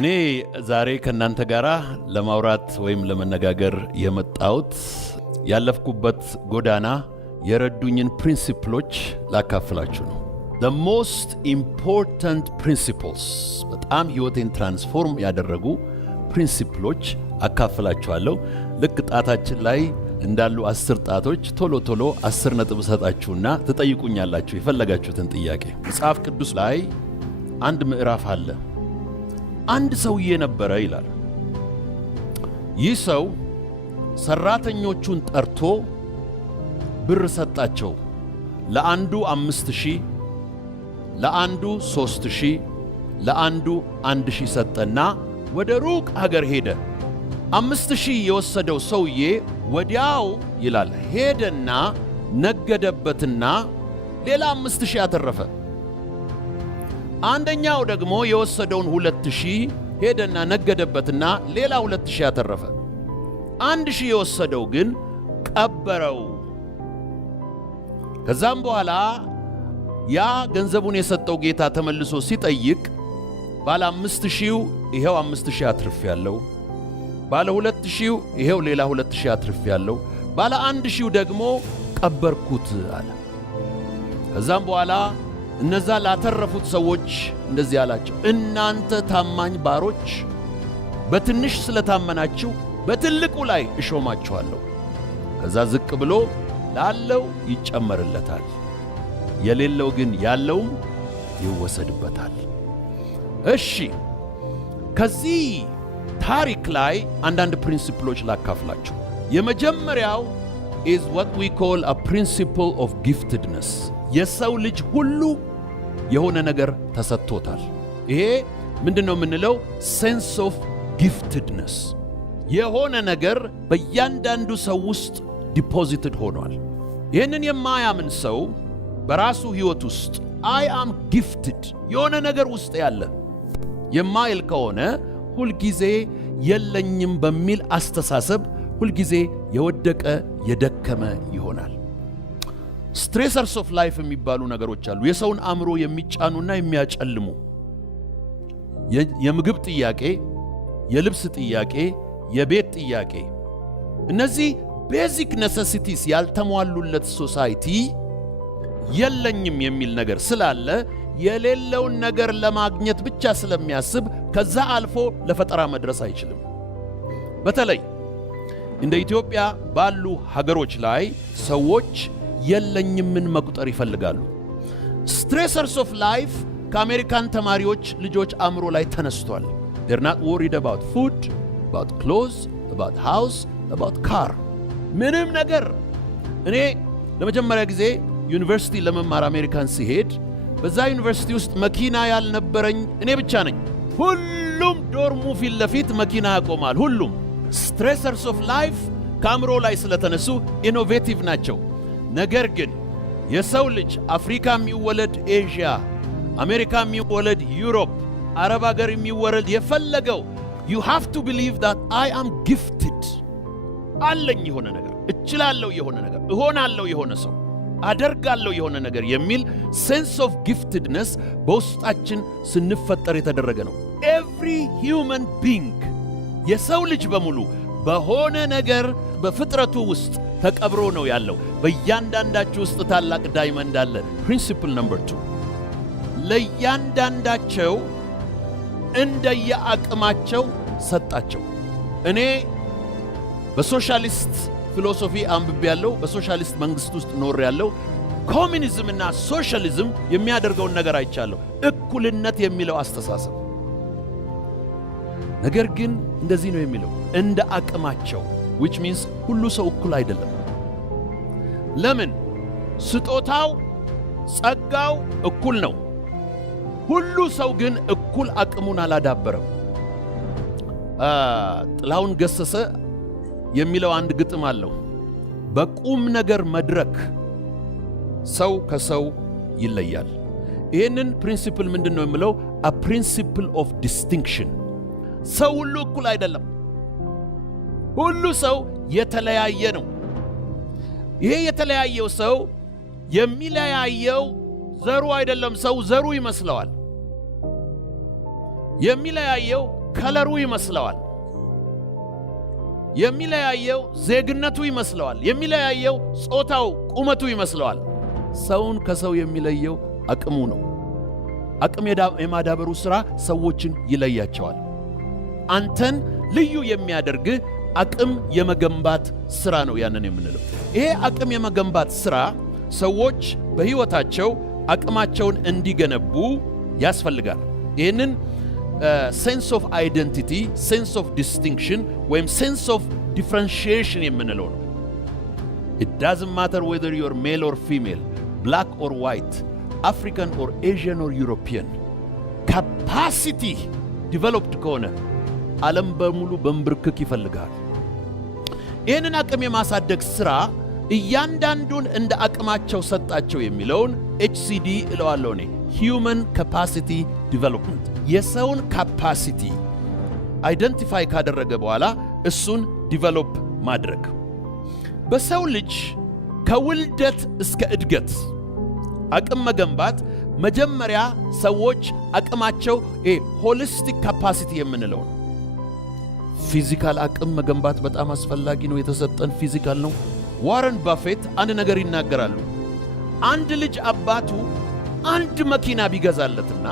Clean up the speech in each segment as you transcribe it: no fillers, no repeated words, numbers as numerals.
እኔ ዛሬ ከናንተ ጋራ ለማውራት ወይም ለመነጋገር የመጣሁት ያለፍኩበት ጎዳና የረዱኝን ፕሪንሲፕሎች ላካፍላችሁ ነው። The most important principles በጣም ህይወቴን ትራንስፎርም ያደረጉ ፕሪንሲፕሎች አካፍላችኋለሁ። ልክ ጣታችን ላይ እንዳሉ 10 ጣቶች ቶሎ ቶሎ 10 ነጥብ ሰጣችሁና ትጠይቁኛላችሁ የፈለጋችሁትን ጥያቄ። መጽሐፍ ቅዱስ ላይ አንድ ምዕራፍ አለ። አንድ ሰውዬ ነበረ ይላል። ይህ ሰው ሰራተኞቹን ጠርቶ ብር ሰጣቸው። ለአንዱ 5000፣ ለአንዱ 3000፣ ለአንዱ 1000 ሰጠና ወደ ሩቅ ሀገር ሄደ። 5000 የወሰደው ሰውዬ ወዲያው ይላል ሄደና ነገደበትና ሌላ 5000 አተረፈ። አንደኛው ደግሞ የወሰደውን 2000 ሄደና ነገደበትና ሌላ 2000 አተረፈ። 1000 የወሰደው ግን ቀበረው። ከዛም በኋላ ያ ገንዘቡን የሰጠው ጌታ ተመልሶ ሲጠይቅ ባለ 5000 ይሄው 5000 አትርፌያለሁ፣ ባለ 2000 ይሄው ሌላ 2000 አትርፌያለሁ፣ ባለ 1000 ደግሞ ቀበርኩት አለ። ከዛም በኋላ እነዛ ላተረፉት ሰዎች እንደዚህ አላቸው፣ እናንተ ታማኝ ባሮች፣ በትንሽ ስለታመናችሁ በትልቁ ላይ እሾማችኋለሁ። ከዛ ዝቅ ብሎ ላለው ይጨመርለታል፣ የሌለው ግን ያለውም ይወሰድበታል። እሺ፣ ከዚህ ታሪክ ላይ አንዳንድ ፕሪንሲፕሎች ላካፍላችሁ። የመጀመሪያው is what we call a principle of giftedness። የሰው ልጅ ሁሉ የሆነ ነገር ተሰጥቶታል። ይሄ ምንድነው የምንለው? sense of giftedness። የሆነ ነገር በእያንዳንዱ ሰው ውስጥ ዲፖዚትድ ሆኗል። ይህንን የማያምን ሰው በራሱ ህይወት ውስጥ I am gifted የሆነ ነገር ውስጥ ያለ የማይል ከሆነ ሁልጊዜ የለኝም በሚል አስተሳሰብ ሁልጊዜ የወደቀ የደከመ ይሆናል። ስትሬሰርስ ኦፍ ላይፍ የሚባሉ ነገሮች አሉ። የሰውን አእምሮ የሚጫኑና የሚያጨልሙ የምግብ ጥያቄ፣ የልብስ ጥያቄ፣ የቤት ጥያቄ። እነዚህ ቤዚክ ኔሴሲቲስ ያልተሟሉለት ሶሳይቲ የለኝም የሚል ነገር ስላለ የሌለውን ነገር ለማግኘት ብቻ ስለሚያስብ ከዛ አልፎ ለፈጠራ መድረስ አይችልም። በተለይ እንደ ኢትዮጵያ ባሉ ሀገሮች ላይ ሰዎች የለኝምን መቁጠር ይፈልጋሉ። ስትሬሰርስ ኦፍ ላይፍ ከአሜሪካን ተማሪዎች ልጆች አእምሮ ላይ ተነስቷል። they're not worried about food, about clothes, about house, about car። ምንም ነገር እኔ ለመጀመሪያ ጊዜ ዩኒቨርሲቲ ለመማር አሜሪካን ሲሄድ በዛ ዩኒቨርሲቲ ውስጥ መኪና ያልነበረኝ እኔ ብቻ ነኝ። ሁሉም ዶርሙ ፊት ለፊት መኪና ያቆማል። ሁሉም ስትሬሰርስ ኦፍ ላይፍ ከአእምሮ ላይ ስለተነሱ ኢኖቬቲቭ ናቸው። ነገር ግን የሰው ልጅ አፍሪካ የሚወለድ ኤዥያ፣ አሜሪካ የሚወለድ ዩሮፕ፣ አረብ ሀገር የሚወለድ የፈለገው you have to believe that I am gifted። አለኝ የሆነ ነገር፣ እችላለሁ የሆነ ነገር፣ እሆናለሁ የሆነ ሰው፣ አደርጋለሁ የሆነ ነገር የሚል sense of giftedness በውስጣችን ስንፈጠር የተደረገ ነው። every human being የሰው ልጅ በሙሉ በሆነ ነገር በፍጥረቱ ውስጥ ተቀብሮ ነው ያለው። በእያንዳንዳችሁ ውስጥ ታላቅ ዳይመንድ አለ። ፕሪንሲፕል ነምበር 2 ለእያንዳንዳቸው እንደየአቅማቸው ሰጣቸው። እኔ በሶሻሊስት ፊሎሶፊ አንብቤ ያለው፣ በሶሻሊስት መንግስት ውስጥ ኖር ያለው፣ ኮሚኒዝምና ሶሻሊዝም የሚያደርገውን ነገር አይቻለሁ። እኩልነት የሚለው አስተሳሰብ። ነገር ግን እንደዚህ ነው የሚለው እንደ አቅማቸው which means ሁሉ ሰው እኩል አይደለም። ለምን? ስጦታው ጸጋው እኩል ነው። ሁሉ ሰው ግን እኩል አቅሙን አላዳበረም። ጥላሁን ገሰሰ የሚለው አንድ ግጥም አለው። በቁም ነገር መድረክ ሰው ከሰው ይለያል። ይህንን ፕሪንሲፕል ምንድነው የሚለው? a principle of distinction። ሰው ሁሉ እኩል አይደለም። ሁሉ ሰው የተለያየ ነው። ይሄ የተለያየው ሰው የሚለያየው ዘሩ አይደለም። ሰው ዘሩ ይመስለዋል። የሚለያየው ከለሩ ይመስለዋል። የሚለያየው ዜግነቱ ይመስለዋል። የሚለያየው ጾታው፣ ቁመቱ ይመስለዋል። ሰውን ከሰው የሚለየው አቅሙ ነው። አቅም የማዳበሩ ሥራ ሰዎችን ይለያቸዋል። አንተን ልዩ የሚያደርግህ አቅም የመገንባት ሥራ ነው ያንን የምንለው። ይሄ አቅም የመገንባት ሥራ ሰዎች በሕይወታቸው አቅማቸውን እንዲገነቡ ያስፈልጋል። ይህንን ሴንስ ኦፍ አይደንቲቲ፣ ሴንስ ኦፍ ዲስቲንክሽን ወይም ሴንስ ኦፍ ዲፍረንሺዬሽን የምንለው ነው። It doesn't matter whether you're male or female, black or white, African or Asian or European. ካፓሲቲ ዲቨሎፕድ ከሆነ ዓለም በሙሉ በንብርክክ ይፈልጋል። ይህንን አቅም የማሳደግ ሥራ እያንዳንዱን እንደ አቅማቸው ሰጣቸው የሚለውን HCD እለዋለሁ እኔ፣ Human Capacity Development። የሰውን ካፓሲቲ አይደንቲፋይ ካደረገ በኋላ እሱን ዲቨሎፕ ማድረግ። በሰው ልጅ ከውልደት እስከ እድገት አቅም መገንባት መጀመሪያ ሰዎች አቅማቸው ሆሊስቲክ ካፓሲቲ የምንለው ነው። ፊዚካል አቅም መገንባት በጣም አስፈላጊ ነው። የተሰጠን ፊዚካል ነው። ዋረን ባፌት አንድ ነገር ይናገራሉ። አንድ ልጅ አባቱ አንድ መኪና ቢገዛለትና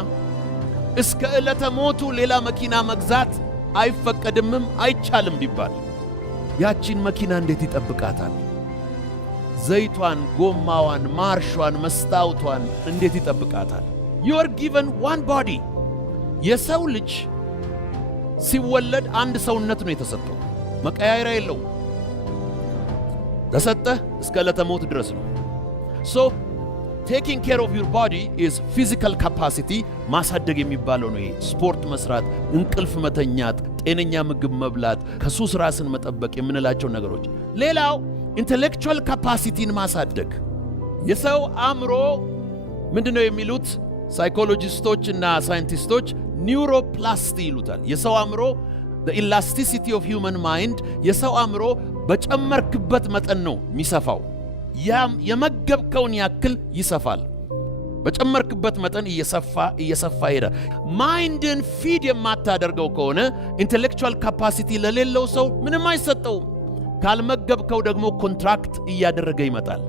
እስከ ዕለተ ሞቱ ሌላ መኪና መግዛት አይፈቀድምም አይቻልም ቢባል ያቺን መኪና እንዴት ይጠብቃታል? ዘይቷን፣ ጎማዋን፣ ማርሿን፣ መስታወቷን እንዴት ይጠብቃታል? you are given one body። የሰው ልጅ ሲወለድ አንድ ሰውነት ነው የተሰጠው፣ መቀያየሪያ የለው። ተሰጠህ እስከ ዕለተ ሞት ድረስ ነው። so taking care of your body is physical capacity ማሳደግ የሚባለው ነው። ይሄ ስፖርት መስራት፣ እንቅልፍ መተኛት፣ ጤነኛ ምግብ መብላት፣ ከሱስ ራስን መጠበቅ የምንላቸው ነገሮች። ሌላው ኢንተሌክቹዋል ካፓሲቲን ማሳደግ። የሰው አእምሮ ምንድነው የሚሉት ሳይኮሎጂስቶች እና ሳይንቲስቶች? ኒውሮፕላስቲ ይሉታል። የሰው አእምሮ the elasticity of human mind፣ የሰው አእምሮ በጨመርክበት መጠን ነው የሚሰፋው። የመገብከውን ያክል ይሰፋል። በጨመርክበት መጠን እየሰፋ ይሄዳል። ማይንድን ፊድ የማታደርገው ከሆነ ኢንተሌክቹዋል ካፓሲቲ ለሌለው ሰው ምንም አይሰጠውም። ካልመገብከው ደግሞ ኮንትራክት እያደረገ ይመጣል።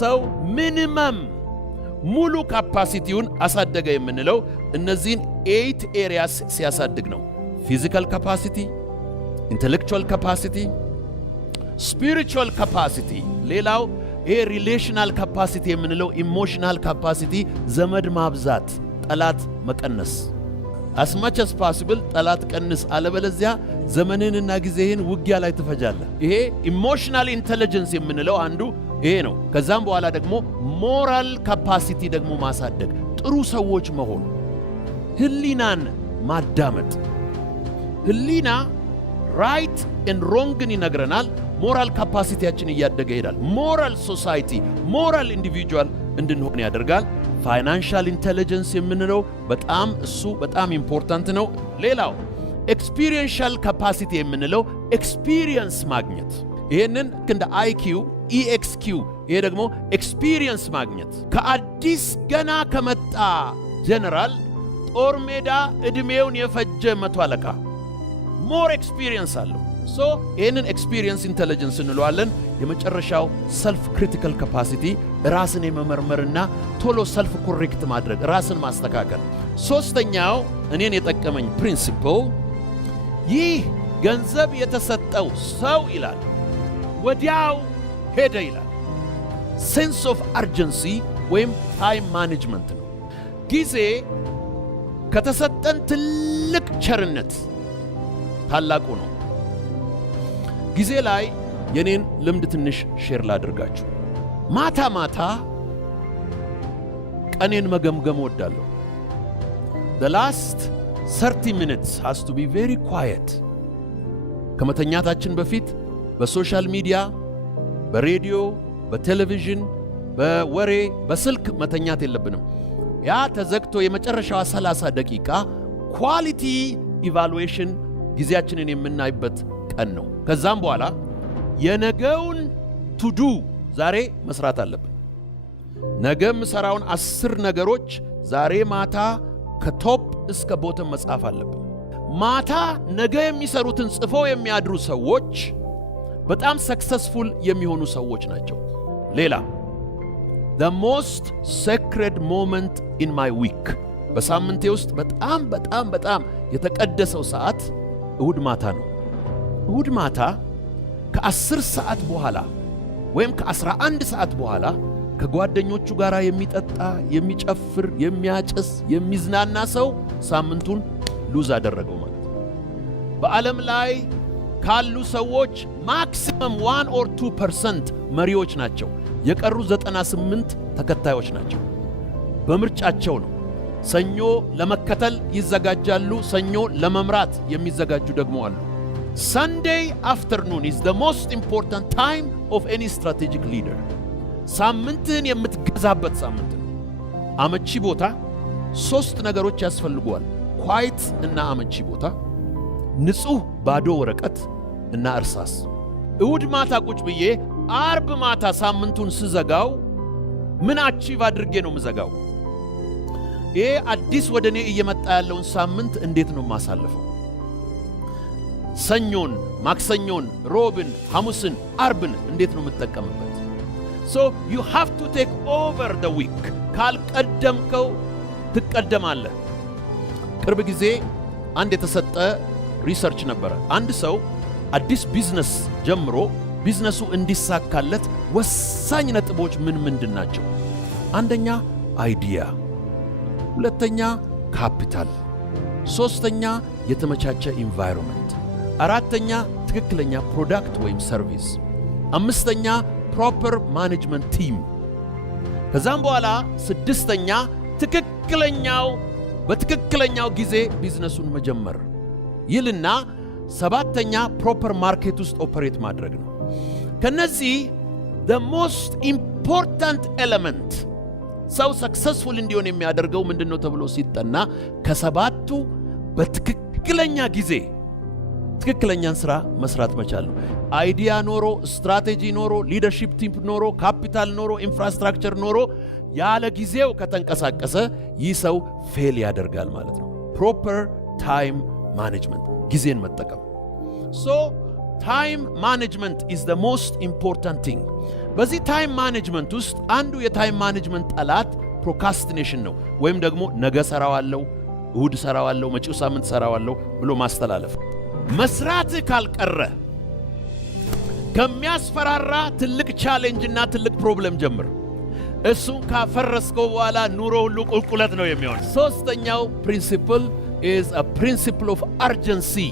ሰው ሚኒመም ሙሉ ካፓሲቲውን አሳደገ የምንለው እነዚህን 8 ኤሪያስ ሲያሳድግ ነው። ፊዚካል ካፓሲቲ፣ ኢንተሌክቹዋል ካፓሲቲ፣ ስፒሪቹዋል ካፓሲቲ። ሌላው ይሄ ሪሌሽናል ካፓሲቲ የምንለው ኢሞሽናል ካፓሲቲ፣ ዘመድ ማብዛት፣ ጠላት መቀነስ። as much as possible ጠላት ቀንስ፣ አለበለዚያ ዘመንህንና ጊዜህን ውጊያ ላይ ትፈጃለህ። ይሄ ኢሞሽናል ኢንተለጀንስ የምንለው አንዱ ይሄ ነው። ከዛም በኋላ ደግሞ ሞራል ካፓሲቲ ደግሞ ማሳደግ፣ ጥሩ ሰዎች መሆን፣ ህሊናን ማዳመጥ። ህሊና ራይት ኤንድ ሮንግን ይነግረናል። ሞራል ካፓሲቲያችን እያደገ ይሄዳል። ሞራል ሶሳይቲ፣ ሞራል ኢንዲቪጁዋል እንድንሆን ያደርጋል። ፋይናንሻል ኢንተለጀንስ የምንለው እሱ በጣም ኢምፖርታንት ነው። ሌላው ኤክስፒሪየንሻል ካፓሲቲ የምንለው ኤክስፒሪየንስ ማግኘት። ይሄንን እንደ IQ EXQ፣ ይሄ ደግሞ ኤክስፒሪየንስ ማግኘት። ከአዲስ ገና ከመጣ ጀነራል ጦር ሜዳ ዕድሜውን የፈጀ መቶ አለቃ ሞር ኤክስፒሪየንስ አለው። ይህንን ኤክስፒሪየንስ ኢንተለጀንስ እንለዋለን። የመጨረሻው ሰልፍ ክሪቲካል ካፓሲቲ፣ ራስን የመመርመርና ቶሎ ሰልፍ ኮሬክት ማድረግ፣ ራስን ማስተካከል። ሶስተኛው እኔን የጠቀመኝ ፕሪንሲፕል፣ ይህ ገንዘብ የተሰጠው ሰው ይላል ወዲያው ሄደ ይላል። ሴንስ ኦፍ አርጀንሲ ወይም ታይም ማኔጅመንት ነው። ጊዜ ከተሰጠን ትልቅ ቸርነት ታላቁ ነው። ጊዜ ላይ የኔን ልምድ ትንሽ ሼር ላድርጋችሁ። ማታ ማታ ቀኔን መገምገም ወዳለሁ። the last 30 minutes has to be very quiet። ከመተኛታችን በፊት በሶሻል ሚዲያ፣ በሬዲዮ፣ በቴሌቪዥን፣ በወሬ፣ በስልክ መተኛት የለብንም። ያ ተዘግቶ የመጨረሻዋ 30 ደቂቃ ኳሊቲ ኢቫሉዌሽን ጊዜያችንን የምናይበት ቀን ነው። ከዛም በኋላ የነገውን ቱዱ ዛሬ መስራት አለብን። ነገ የምሰራውን 10 ነገሮች ዛሬ ማታ ከቶፕ እስከ ቦተም መጻፍ አለብን። ማታ ነገ የሚሰሩትን ጽፈው የሚያድሩ ሰዎች በጣም ሰክሰስፉል የሚሆኑ ሰዎች ናቸው። ሌላ the most sacred moment in my week በሳምንቴ ውስጥ በጣም የተቀደሰው ሰዓት እሁድ ማታ ነው። እሁድ ማታ ከ10 ሰዓት በኋላ ወይም ከ11 ሰዓት በኋላ ከጓደኞቹ ጋር የሚጠጣ፣ የሚጨፍር፣ የሚያጨስ፣ የሚዝናና ሰው ሳምንቱን ሉዝ አደረገው ማለት ነው። በዓለም ላይ ካሉ ሰዎች ማክሲመም 1 or 2% መሪዎች ናቸው። የቀሩ 98 ተከታዮች ናቸው። በምርጫቸው ነው። ሰኞ ለመከተል ይዘጋጃሉ፣ ሰኞ ለመምራት የሚዘጋጁ ደግሞ አሉ። Sunday afternoon is the most important time of any strategic leader. ሳምንትን የምትገዛበት ሳምንት ነው። አመቺ ቦታ 3 ነገሮች ያስፈልጓል። ኳይት እና አመቺ ቦታ፣ ንጹህ ባዶ ወረቀት እና እርሳስ። እሁድ ማታ ቁጭ ብዬ አርብ ማታ ሳምንቱን ስዘጋው ምን አቺቭ አድርጌ ነው ምዘጋው? ይሄ አዲስ ወደኔ እየመጣ ያለውን ሳምንት እንዴት ነው ማሳለፈው? ሰኞን፣ ማክሰኞን፣ ሮብን፣ ሐሙስን፣ አርብን እንዴት ነው የምትጠቀምበት? So you have to take over the week. ካልቀደምከው ትቀደማለህ። ቅርብ ጊዜ አንድ የተሰጠ ሪሰርች ነበረ። አንድ ሰው አዲስ ቢዝነስ ጀምሮ ቢዝነሱ እንዲሳካለት ወሳኝ ነጥቦች ምንድን ናቸው? አንደኛ አይዲያ፣ ሁለተኛ ካፒታል፣ ሶስተኛ የተመቻቸ ኢንቫይሮንመንት፣ አራተኛ ትክክለኛ ፕሮዳክት ወይም ሰርቪስ፣ አምስተኛ ፕሮፐር ማኔጅመንት ቲም፣ ከዛም በኋላ ስድስተኛ በትክክለኛው ጊዜ ቢዝነሱን መጀመር ይልና ሰባተኛ ፕሮፐር ማርኬት ውስጥ ኦፐሬት ማድረግ ነው። ከነዚህ the most important element ሰው ሰክሰስፉል እንዲሆን የሚያደርገው ምንድነው ተብሎ ሲጠና ከሰባቱ በትክክለኛ ጊዜ ትክክለኛን ስራ መስራት መቻል ነው። አይዲያ ኖሮ፣ ስትራቴጂ ኖሮ፣ ሊደርሺፕ ቲም ኖሮ፣ ካፒታል ኖሮ፣ ኢንፍራስትራክቸር ኖሮ ያለ ጊዜው ከተንቀሳቀሰ ይህ ሰው ፌል ያደርጋል ማለት ነው። ፕሮፐር ታይም ማኔጅመንት፣ ጊዜን መጠቀም። ሶ ታይም ማኔጅመንት ኢዝ the most important thing። በዚህ ታይም ማኔጅመንት ውስጥ አንዱ የታይም ማኔጅመንት ጠላት ፕሮካስቲኔሽን ነው፣ ወይም ደግሞ ነገ ሰራዋለሁ፣ እሁድ ሰራዋለሁ፣ መጪው ሳምንት ሰራዋለሁ ብሎ ማስተላለፍ። መስራት ካልቀረ ከሚያስፈራራ ትልቅ ቻሌንጅና ትልቅ ፕሮብለም ጀምር። እሱን ካፈረስከው በኋላ ኑሮ ሁሉ ቁልቁለት ነው የሚሆን። ሶስተኛው ፕሪንሲፕል is a principle of urgency.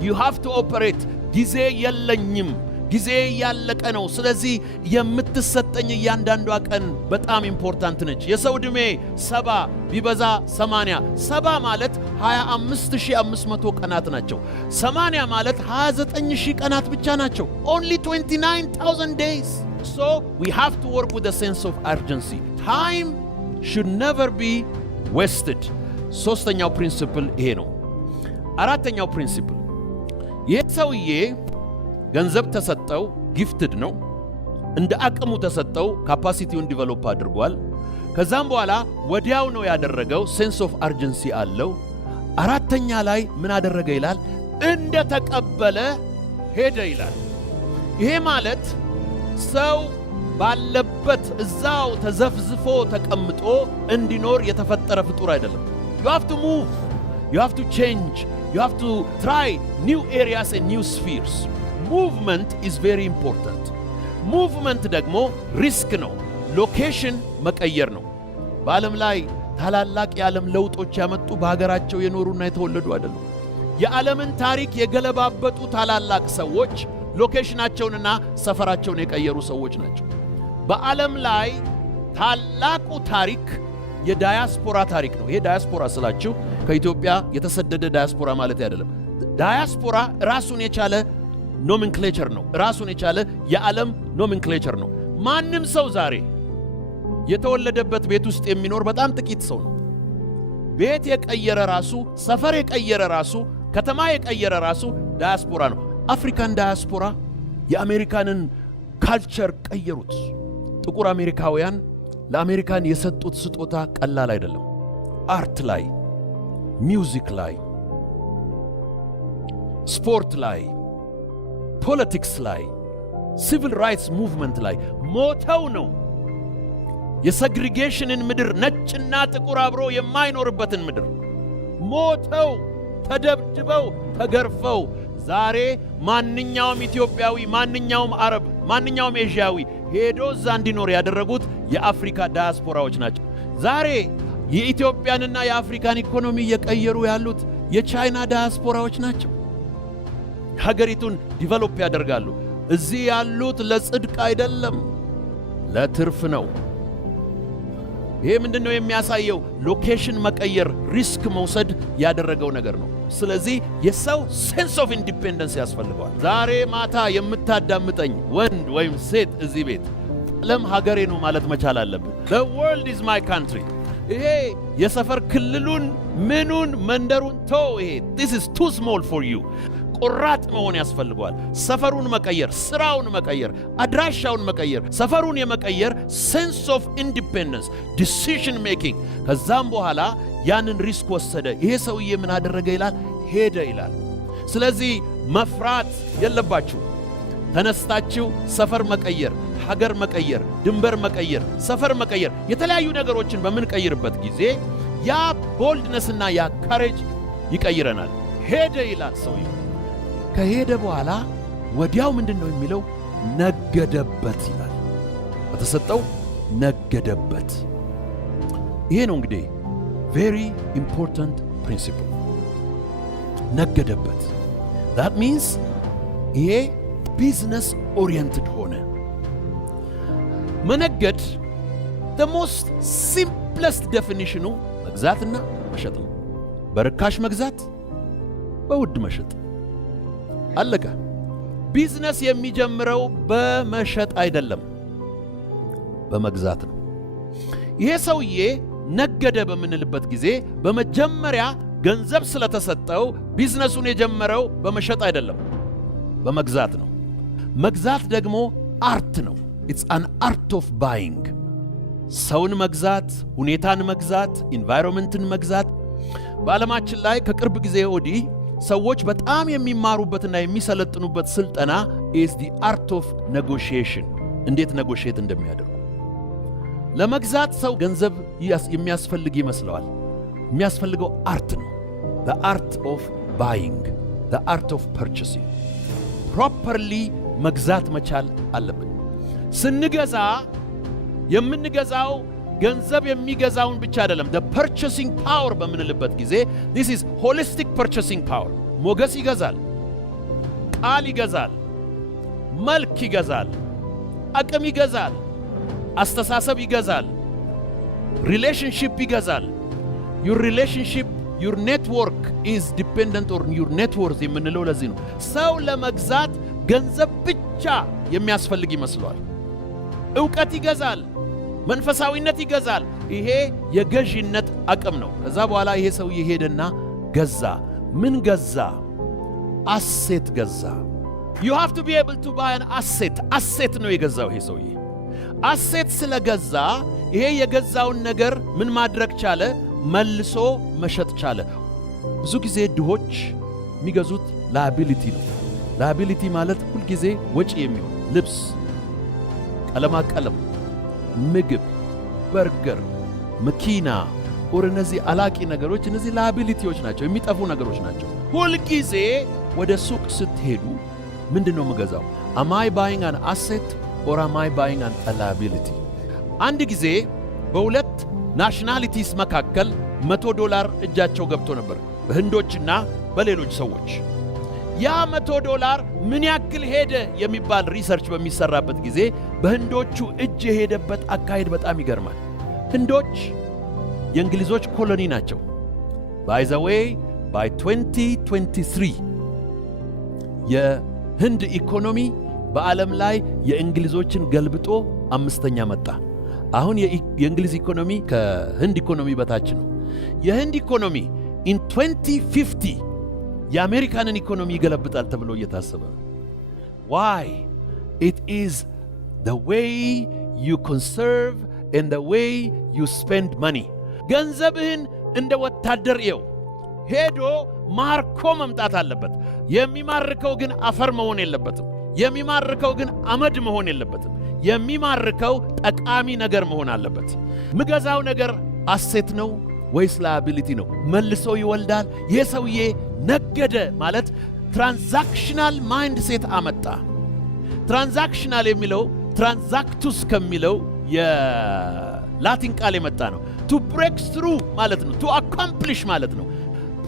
You have to operate። ጊዜ የለኝም፣ ጊዜ ያለቀ ነው። ስለዚህ የምትሰጠኝ እያንዳንዷ ቀን በጣም ኢምፖርታንት ነች። የሰው ዕድሜ 70 ቢበዛ 80። 70 ማለት 25500 ቀናት ናቸው። 80 ማለት 29000 ቀናት ብቻ ናቸው። only 29000 days. So we have to work with a sense of urgency. Time should never be wasted. ሶስተኛው ፕሪንሲፕል ይሄ ነው። አራተኛው ፕሪንሲፕል ይህ ሰውዬ ገንዘብ ተሰጠው፣ ጊፍትድ ነው። እንደ አቅሙ ተሰጠው፣ ካፓሲቲውን ዲቨሎፕ አድርጓል። ከዛም በኋላ ወዲያው ነው ያደረገው፣ ሴንስ ኦፍ አርጀንሲ አለው። አራተኛ ላይ ምን አደረገ ይላል? እንደ ተቀበለ ሄደ ይላል። ይሄ ማለት ሰው ባለበት እዛው ተዘፍዝፎ ተቀምጦ እንዲኖር የተፈጠረ ፍጡር አይደለም። You have to move. You have to change. You have to try new areas and new spheres. Movement is very important. Movement ደግሞ ሪስክ ነው። ሎኬሽን መቀየር ነው። በዓለም ላይ ታላላቅ የዓለም ለውጦች ያመጡ በሀገራቸው የኖሩና የተወለዱ አይደሉም። የዓለምን ታሪክ የገለባበጡ ታላላቅ ሰዎች ሎኬሽናቸውንና ሰፈራቸውን የቀየሩ ሰዎች ናቸው። በዓለም ላይ ታላቁ ታሪክ የዳያስፖራ ታሪክ ነው። ይሄ ዳያስፖራ ስላችሁ ከኢትዮጵያ የተሰደደ ዳያስፖራ ማለት አይደለም። ዳያስፖራ ራሱን የቻለ ኖሜንክሌቸር ነው። ራሱን የቻለ የዓለም ኖሜንክሌቸር ነው። ማንም ሰው ዛሬ የተወለደበት ቤት ውስጥ የሚኖር በጣም ጥቂት ሰው ነው። ቤት የቀየረ ራሱ፣ ሰፈር የቀየረ ራሱ፣ ከተማ የቀየረ ራሱ ዳያስፖራ ነው። አፍሪካን ዳያስፖራ የአሜሪካንን ካልቸር ቀየሩት። ጥቁር አሜሪካውያን ለአሜሪካን የሰጡት ስጦታ ቀላል አይደለም። አርት ላይ፣ ሚውዚክ ላይ፣ ስፖርት ላይ፣ ፖለቲክስ ላይ፣ ሲቪል ራይትስ ሙቭመንት ላይ ሞተው ነው። የሴግሪጌሽንን ምድር ነጭና ጥቁር አብሮ የማይኖርበትን ምድር ሞተው ተደብድበው ተገርፈው ዛሬ ማንኛውም ኢትዮጵያዊ፣ ማንኛውም አረብ፣ ማንኛውም ኤዥያዊ ሄዶ እዛ እንዲኖር ያደረጉት የአፍሪካ ዳያስፖራዎች ናቸው። ዛሬ የኢትዮጵያንና የአፍሪካን ኢኮኖሚ እየቀየሩ ያሉት የቻይና ዳያስፖራዎች ናቸው። ሀገሪቱን ዲቨሎፕ ያደርጋሉ። እዚህ ያሉት ለጽድቅ አይደለም፣ ለትርፍ ነው። ይሄ ምንድነው የሚያሳየው? ሎኬሽን መቀየር፣ ሪስክ መውሰድ ያደረገው ነገር ነው። ስለዚህ የሰው ሴንስ ኦፍ ኢንዲፔንደንስ ያስፈልገዋል። ዛሬ ማታ የምታዳምጠኝ ወንድ ወይም ሴት እዚህ ቤት ዓለም ሀገሬ ነው ማለት መቻል አለብን። the world is my country። ይሄ የሰፈር ክልሉን ምኑን መንደሩን ተው። ይሄ this is too small for you። ቆራጥ መሆን ያስፈልገዋል። ሰፈሩን መቀየር፣ ስራውን መቀየር፣ አድራሻውን መቀየር፣ ሰፈሩን የመቀየር ሴንስ ኦፍ ኢንዲፔንደንስ ዲሲዥን ሜኪንግ። ከዛም በኋላ ያንን ሪስክ ወሰደ። ይሄ ሰውዬ ምን አደረገ ይላል? ሄደ ይላል። ስለዚህ መፍራት የለባችሁ። ተነስታችሁ ሰፈር መቀየር፣ ሀገር መቀየር፣ ድንበር መቀየር፣ ሰፈር መቀየር፣ የተለያዩ ነገሮችን በምንቀይርበት ጊዜ ያ ቦልድነስና ያ ካሬጅ ይቀይረናል። ሄደ ይላል ሰውዬው። ከሄደ በኋላ ወዲያው ምንድነው የሚለው? ነገደበት ይላል። በተሰጠው ነገደበት። ይሄ ነው እንግዲህ very important principle። ነገደበት። that means ይሄ ቢዝነስ ኦሪየንትድ ሆነ። መነገድ the most simplest definition መግዛትና መሸጥ ነው። በርካሽ መግዛት፣ በውድ መሸጥ። አለቀ። ቢዝነስ የሚጀምረው በመሸጥ አይደለም፣ በመግዛት ነው። ይሄ ሰውዬ ነገደ በምንልበት ጊዜ በመጀመሪያ ገንዘብ ስለተሰጠው ቢዝነሱን የጀመረው በመሸጥ አይደለም፣ በመግዛት ነው። መግዛት ደግሞ አርት ነው። it's an art of buying። ሰውን መግዛት፣ ሁኔታን መግዛት፣ ኢንቫይሮንመንትን መግዛት። በዓለማችን ላይ ከቅርብ ጊዜ ወዲህ ሰዎች በጣም የሚማሩበትና የሚሰለጥኑበት ስልጠና is the art of negotiation። እንዴት negotiate እንደሚያደርጉ። ለመግዛት ሰው ገንዘብ የሚያስፈልግ ይመስለዋል። የሚያስፈልገው አርት ነው። the art of buying፣ the art of purchasing። properly መግዛት መቻል አለብን። ስንገዛ የምንገዛው ገንዘብ የሚገዛውን ብቻ አይደለም። the purchasing power በምንልበት ጊዜ this is holistic purchasing power። ሞገስ ይገዛል፣ ቃል ይገዛል፣ መልክ ይገዛል፣ አቅም ይገዛል፣ አስተሳሰብ ይገዛል፣ ሪሌሽንሺፕ ይገዛል። your relationship, your network is dependent on your net worth የምንለው ለዚህ ነው። ሰው ለመግዛት ገንዘብ ብቻ የሚያስፈልግ ይመስለዋል። ዕውቀት ይገዛል፣ መንፈሳዊነት ይገዛል። ይሄ የገዢነት አቅም ነው። ከዛ በኋላ ይሄ ሰው ሄደና ገዛ። ምን ገዛ? አሴት ገዛ። you have to be able to buy an asset። አሴት ነው የገዛው ይሄ ሰውዬ። አሴት ስለገዛ ይሄ የገዛውን ነገር ምን ማድረግ ቻለ? መልሶ መሸጥ ቻለ። ብዙ ጊዜ ድሆች የሚገዙት ላያቢሊቲ ነው። ላያቢሊቲ ማለት ሁልጊዜ ወጪ የሚሆን ልብስ፣ ቀለም፣ ምግብ፣ በርገር፣ መኪና፣ እነዚህ አላቂ ነገሮች፣ እነዚህ ላያቢሊቲዎች ናቸው፣ የሚጠፉ ነገሮች ናቸው። ሁልጊዜ ወደ ሱቅ ስትሄዱ ምንድነው የምገዛው? am I buying an asset or am I buying an liability? አንድ ጊዜ በሁለት ናሽናሊቲስ መካከል $100 እጃቸው ገብቶ ነበር፣ በህንዶችና በሌሎች ሰዎች። ያ $100 ምን ያክል ሄደ የሚባል ሪሰርች በሚሰራበት ጊዜ በህንዶቹ እጅ የሄደበት አካሄድ በጣም ይገርማል። ህንዶች የእንግሊዞች ኮሎኒ ናቸው። by the way by 2023 የህንድ ኢኮኖሚ በዓለም ላይ የእንግሊዞችን ገልብጦ 5ኛ መጣ። አሁን የእንግሊዝ ኢኮኖሚ ከህንድ ኢኮኖሚ በታች ነው። የህንድ ኢኮኖሚ in 2050 የአሜሪካንን ኢኮኖሚ ይገለብጣል ተብሎ እየታሰበ ነው። why? it is the way you conserve and the way you spend money። ገንዘብህን እንደ ወታደር ይው ሄዶ ማርኮ መምጣት አለበት። የሚማርከው ግን አፈር መሆን የለበትም። የሚማርከው ግን አመድ መሆን የለበትም። የሚማርከው ጠቃሚ ነገር መሆን አለበት። ምገዛው ነገር አሴት ነው ወይስ ላያቢሊቲ ነው? መልሶ ይወልዳል። ይህ ሰውዬ ነገደ ማለት ትራንዛክሽናል ማይንድ ሴት አመጣ። ትራንዛክሽናል የሚለው ትራንዛክቱስ ከሚለው የላቲን ቃል የመጣ ነው። ቱ ብሬክ ትሩ ማለት ነው። ቱ አኮምፕሊሽ ማለት ነው።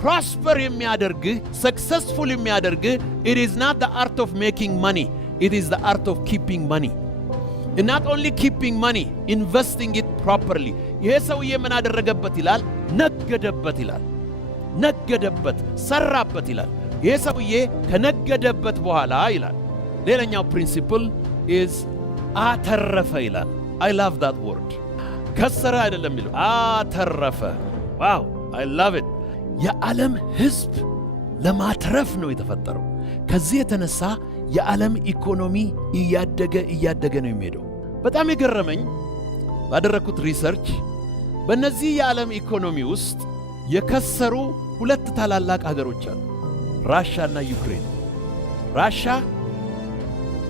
ፕሮስፐር የሚያደርግህ ሰክሰስፉል የሚያደርግህ it is not the art of making money, it is the art of keeping money. And not only keeping money, investing it properly. ይሄ ሰውዬ ምን አደረገበት ይላል? ነገደበት ይላል። ነገደበት፣ ሰራበት ይላል። ይሄ ሰውዬ ከነገደበት በኋላ ይላል ሌላኛው ፕሪንሲፕል is አተረፈ ይላል። I love that word. ከሰረ አይደለም የሚለው አተረፈ። ዋው I love it. የዓለም ሕዝብ ለማትረፍ ነው የተፈጠረው። ከዚህ የተነሳ የዓለም ኢኮኖሚ እያደገ ነው የሚሄደው። በጣም የገረመኝ ባደረኩት ሪሰርች በእነዚህ የዓለም ኢኮኖሚ ውስጥ የከሰሩ ሁለት ታላላቅ ሀገሮች አሉ፣ ራሻ እና ዩክሬን። ራሻ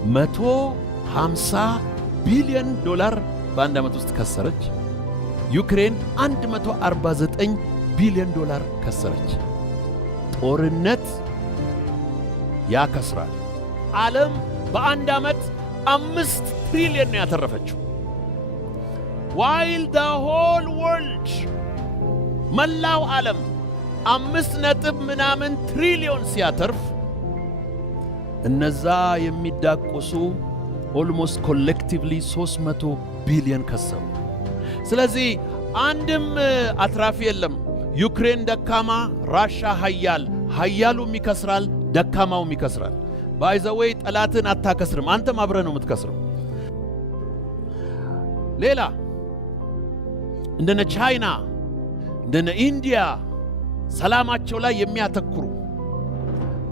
$150 ቢሊዮን በአንድ ዓመት ውስጥ ከሰረች። ዩክሬን $149 ቢሊዮን ከሰረች። ጦርነት ያከስራል። ዓለም በአንድ ዓመት 5 ትሪሊዮን ነው ያተረፈችው። while the whole world መላው ዓለም 5 ትሪሊዮን ሲያተርፍ እነዛ የሚዳቆሱ almost collectively 300 ቢሊዮን ከሰሩ። ስለዚህ አንድም አትራፊ የለም። ዩክሬን ደካማ፣ ራሻ ኃያል። ኃያሉም ይከስራል፣ ደካማውም ይከስራል። ባይ ዘ ዌይ ጠላትን አታከስርም፣ አንተም አብረህ ነው የምትከስረው። ሌላ እንደነ ቻይና እንደነ ኢንዲያ ሰላማቸው ላይ የሚያተኩሩ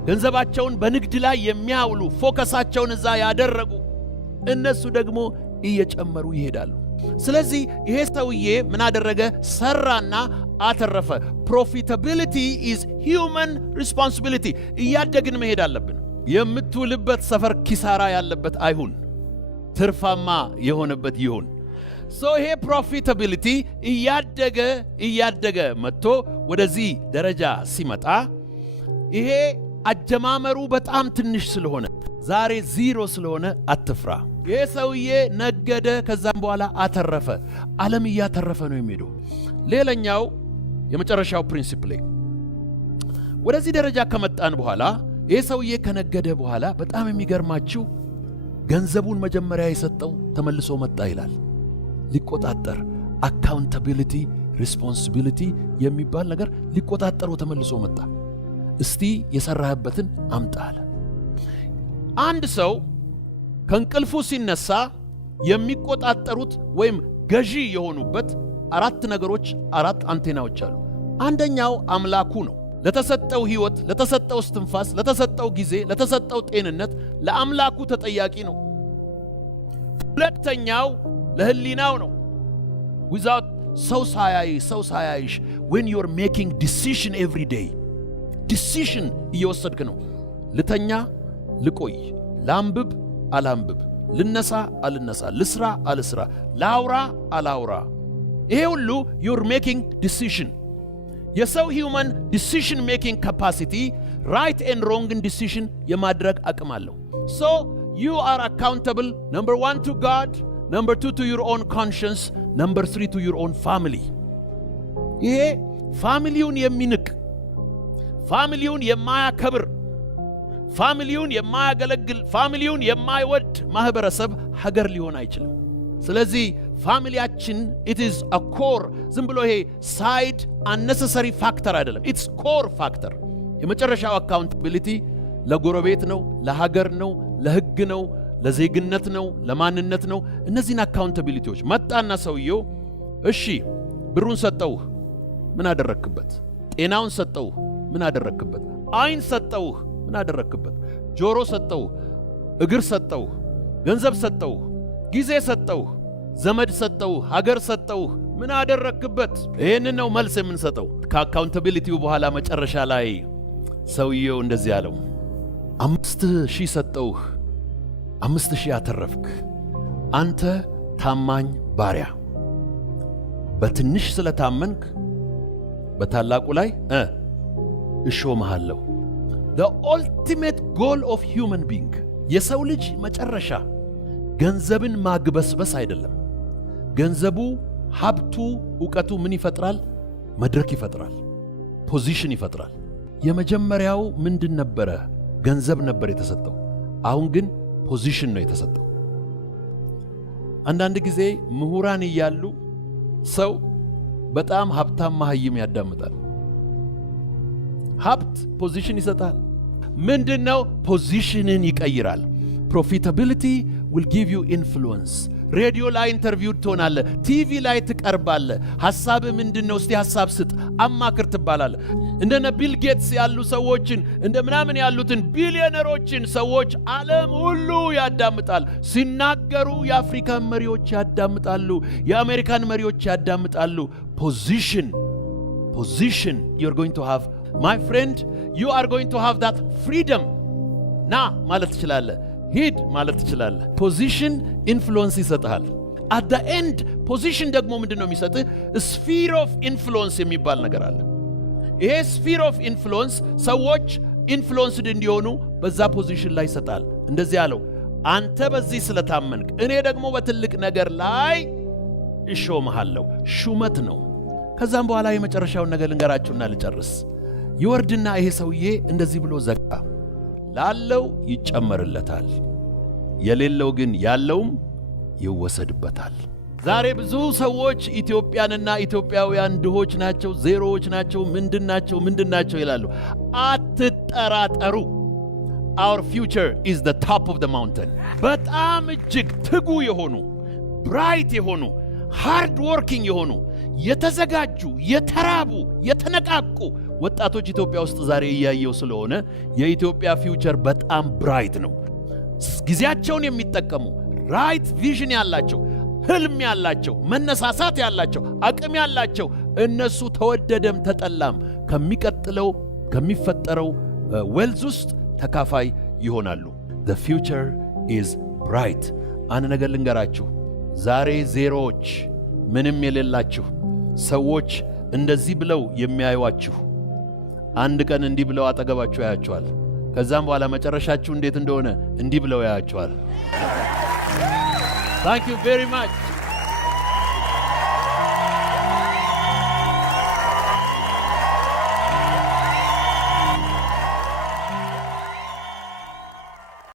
ገንዘባቸውን በንግድ ላይ የሚያውሉ ፎከሳቸውን እዛ ያደረጉ እነሱ ደግሞ እየጨመሩ ይሄዳሉ። ስለዚህ ይሄ ሰውዬ ምን አደረገ? ሰራና አተረፈ። ፕሮፊታቢሊቲ ኢዝ ሂውመን ሪስፖንሲቢሊቲ። እያደግን መሄድ አለብን። የምትውልበት ሰፈር ኪሳራ ያለበት አይሁን፣ ትርፋማ የሆነበት ይሁን። ይሄ ፕሮፊታቢሊቲ እያደገ መጥቶ ወደዚህ ደረጃ ሲመጣ ይሄ አጀማመሩ በጣም ትንሽ ስለሆነ ዛሬ 0 ስለሆነ አትፍራ። ይሄ ሰውዬ ነገደ፣ ከዛም በኋላ አተረፈ። ዓለም እያተረፈ ነው የሚሄደው። ሌላኛው የመጨረሻው ፕሪንሲፕል ወደዚህ ደረጃ ከመጣን በኋላ ይሄ ሰውዬ ከነገደ በኋላ በጣም የሚገርማችሁ ገንዘቡን መጀመሪያ የሰጠው ተመልሶ መጣ ይላል። ሊቆጣጠር አካውንታቢሊቲ ሪስፖንሲቢሊቲ የሚባል ነገር ሊቆጣጠሩ ተመልሶ መጣ። እስቲ የሰራህበትን አምጣ አለ። አንድ ሰው ከእንቅልፉ ሲነሳ የሚቆጣጠሩት ወይም ገዢ የሆኑበት 4 ነገሮች፣ 4 አንቴናዎች አሉ። አንደኛው አምላኩ ነው። ለተሰጠው ሕይወት፣ ለተሰጠው እስትንፋስ፣ ለተሰጠው ጊዜ፣ ለተሰጠው ጤንነት ለአምላኩ ተጠያቂ ነው። ሁለተኛው ለህሊናው ነው። without ሰው ሳያይሽ when you're making decision every day decision እየወሰድክ ነው። ልተኛ ልቆይ፣ ላንብብ አላንብብ፣ ልነሳ አልነሳ፣ ልስራ አልስራ፣ ላውራ አላውራ፣ ይሄ ሁሉ you're making decision። የሰው human decision making capacity right and wrong decision የማድረግ አቅም አለው። so you are accountable, number 1 to God, number 2 to your own conscience, number 3 to your own family። ይሄ ፋሚሊውን የሚንቅ፣ ፋሚሊውን የማያከብር፣ ፋሚሊውን የማያገለግል፣ ፋሚሊውን የማይወድ ማህበረሰብ ሀገር ሊሆን አይችልም። ስለዚህ ፋሚሊያችን it is a core፣ ዝም ብሎ ይሄ ሳይድ unnecessary factor አይደለም፣ it's core factor። የመጨረሻው አካውንታቢሊቲ ለጎረቤት ነው፣ ለሀገር ነው፣ ለህግ ነው፣ ለዜግነት ነው፣ ለማንነት ነው። እነዚህን አካውንታቢሊቲዎች መጣና ሰውየው እሺ ብሩን ሰጠውህ፣ ምን አደረክበት? ጤናውን ሰጠውህ፣ ምን አደረክበት? አይን ሰጠውህ፣ ምን አደረክበት? ጆሮ ሰጠውህ፣ እግር ሰጠውህ፣ ገንዘብ ሰጠውህ፣ ጊዜ ሰጠውህ፣ ዘመድ ሰጠውህ፣ ሀገር ሰጠውህ፣ ምን አደረክበት? ይህንን ነው መልስ የምንሰጠው። ከአካውንታቢሊቲው በኋላ መጨረሻ ላይ ሰውየው እንደዚህ አለው፣ 5,000 ሰጠውህ፣ 5,000 አተረፍክ። አንተ ታማኝ ባሪያ፣ በትንሽ ስለታመንክ በታላቁ ላይ እሾምሃለሁ። the ultimate goal of human being የሰው ልጅ መጨረሻ ገንዘብን ማግበስበስ አይደለም። ገንዘቡ፣ ሀብቱ፣ ዕውቀቱ ምን ይፈጥራል? መድረክ ይፈጥራል፣ ፖዚሽን ይፈጥራል። የመጀመሪያው ምንድን ነበረ? ገንዘብ ነበር የተሰጠው። አሁን ግን ፖዚሽን ነው የተሰጠው። አንዳንድ ጊዜ ምሁራን እያሉ ሰው በጣም ሀብታም መሃይም ያዳምጣል። ሀብት ፖዚሽን ይሰጣል። ምንድነው? ፖዚሽንን ይቀይራል። ፕሮፊታቢሊቲ will give you influence። ሬዲዮ ላይ ኢንተርቪው ትሆናለህ፣ ቲቪ ላይ ትቀርባለህ። ሐሳብ ምንድነው? እስቲ ሐሳብ ስጥ፣ አማክር ትባላለህ። እንደነ ቢል ጌትስ ያሉ ሰዎችን እንደ ምናምን ያሉትን ቢሊዮነሮችን ሰዎች ዓለም ሁሉ ያዳምጣል። ሲናገሩ የአፍሪካን መሪዎች ያዳምጣሉ፣ የአሜሪካን መሪዎች ያዳምጣሉ። ፖዚሽን you're going to have, my friend, you are going to have that freedom። ና ማለት ትችላለህ፣ ሂድ ማለት ትችላለህ። ፖዚሽን ኢንፍሉዌንስ ይሰጥሃል። at the end ፖዚሽን ደግሞ ምንድነው የሚሰጥህ? ስፊር ኦፍ ኢንፍሉዌንስ የሚባል ነገር አለ። ይሄ ስፊር ኦፍ ኢንፍሉዌንስ ሰዎች ኢንፍሉዌንስድ እንዲሆኑ በዛ ፖዚሽን ላይ ይሰጣል። እንደዚህ አለው፣ አንተ በዚህ ስለታመንክ እኔ ደግሞ በትልቅ ነገር ላይ እሾምሃለሁ። ሹመት ነው። ከዛም በኋላ የመጨረሻውን ነገር ልንገራችሁና ልጨርስ። ይወርድና ይሄ ሰውዬ እንደዚህ ብሎ ዘጋ። ላለው ይጨመርለታል፣ የሌለው ግን ያለውም ይወሰድበታል። ዛሬ ብዙ ሰዎች ኢትዮጵያንና ኢትዮጵያውያን ድሆች ናቸው፣ ዜሮዎች ናቸው፣ ምንድናቸው ይላሉ። አትጠራጠሩ። our future is the top of the mountain። በጣም እጅግ ትጉ የሆኑ ብራይት የሆኑ ሃርድ ወርኪንግ የሆኑ የተዘጋጁ የተራቡ የተነቃቁ ወጣቶች ኢትዮጵያ ውስጥ ዛሬ እያየው ስለሆነ የኢትዮጵያ ፊውቸር በጣም ብራይት ነው። ጊዜያቸውን የሚጠቀሙ ራይት ቪዥን ያላቸው፣ ህልም ያላቸው፣ መነሳሳት ያላቸው፣ አቅም ያላቸው እነሱ ተወደደም ተጠላም ከሚፈጠረው ዌልዝ ውስጥ ተካፋይ ይሆናሉ። the future is bright። አንድ ነገር ልንገራችሁ፣ ዛሬ ዜሮዎች፣ ምንም የሌላችሁ ሰዎች እንደዚህ ብለው የሚያዩዋችሁ አንድ ቀን እንዲህ ብለው አጠገባችሁ ያያችኋል። ከዛም በኋላ መጨረሻችሁ እንዴት እንደሆነ እንዲህ ብለው ያያችኋል። Thank you very much።